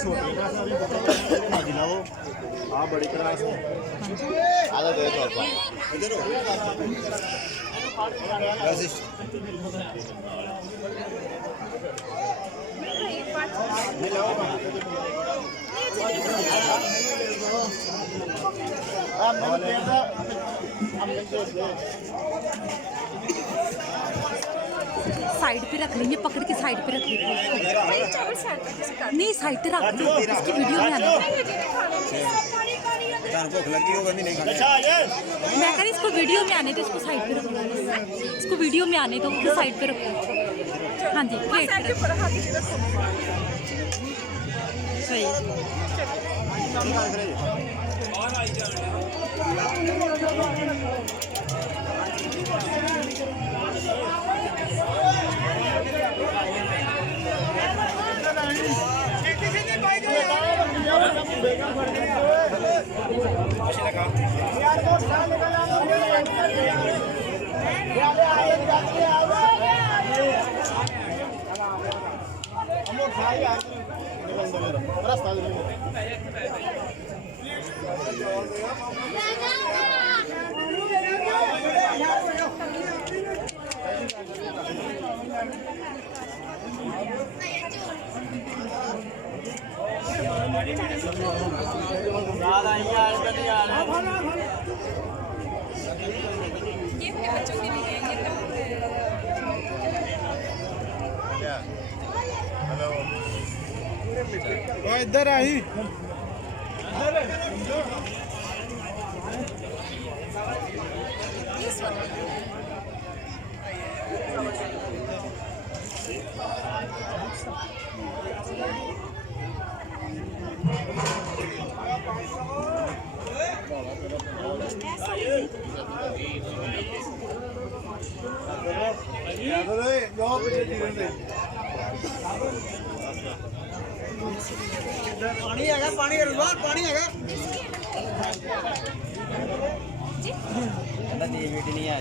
छोटी क्लास वाली मर्जी लाओ आप बड़ी क्लास में आधा दे दो इधर हो साइड पे रख लेंगे, पकड़ के साइड पे रख लेंगे। नहीं साइड पे रख दो, इसकी वीडियो में आने दो। भूख लगी होगा नहीं मैं कह रही इसको वीडियो में आने दो, इसको साइड पे रखो, इसको वीडियो में आने दो, फिर साइड पे रखो। हाँ जी प्लेट पे रखो। सही इधर आई पानी है पानी पानी है नहीं है